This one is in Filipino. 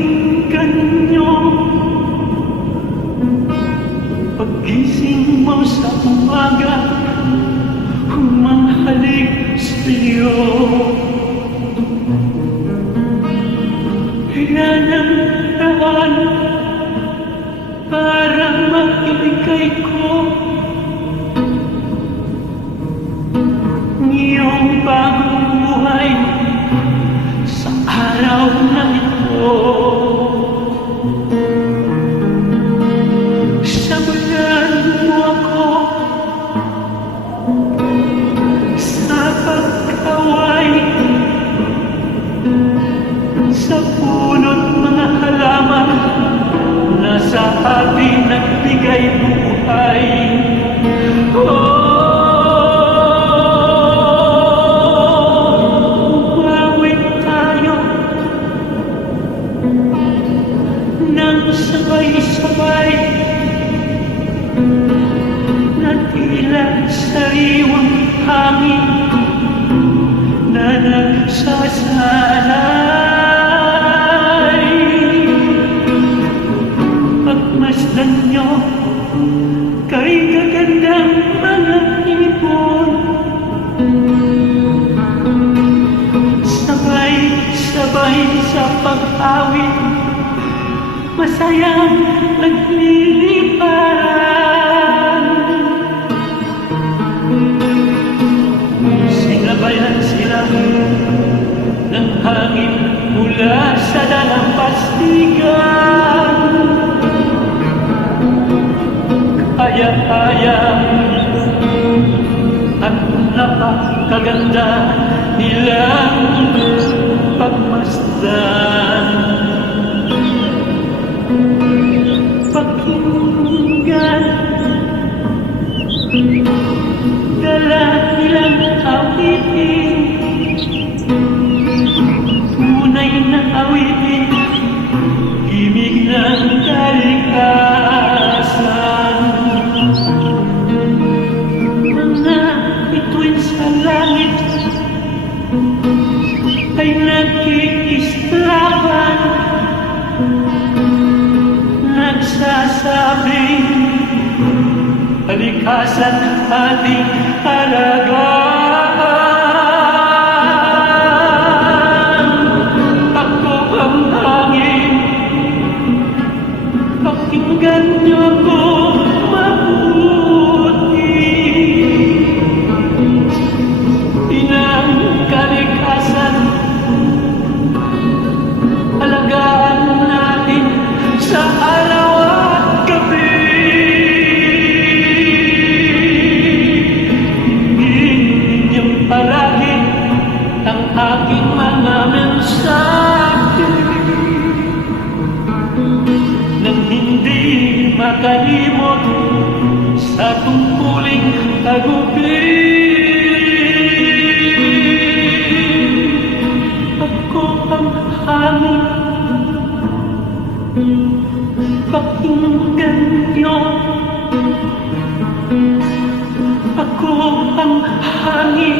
pakinggan Pagising mo sa umaga Humahalik sa iyo. Hinanang Para makinig ko sa punot mga halaman na sa atin nagbigay buhay. Oh, sabay-sabay na tila sariwang hangin na nagsasalay. Pagmasdan nyo kay gagandang mga ibon Sabay-sabay sa pag-awit Masayang nagliliparan Kaya-kaya at napakaganda nilang pagmasdan Nagsasabing Kalikasan ating alagaan makalimot sa tungkuling tagubil. Ako ang hangin, pakinggan niyo. Ako ang hangin,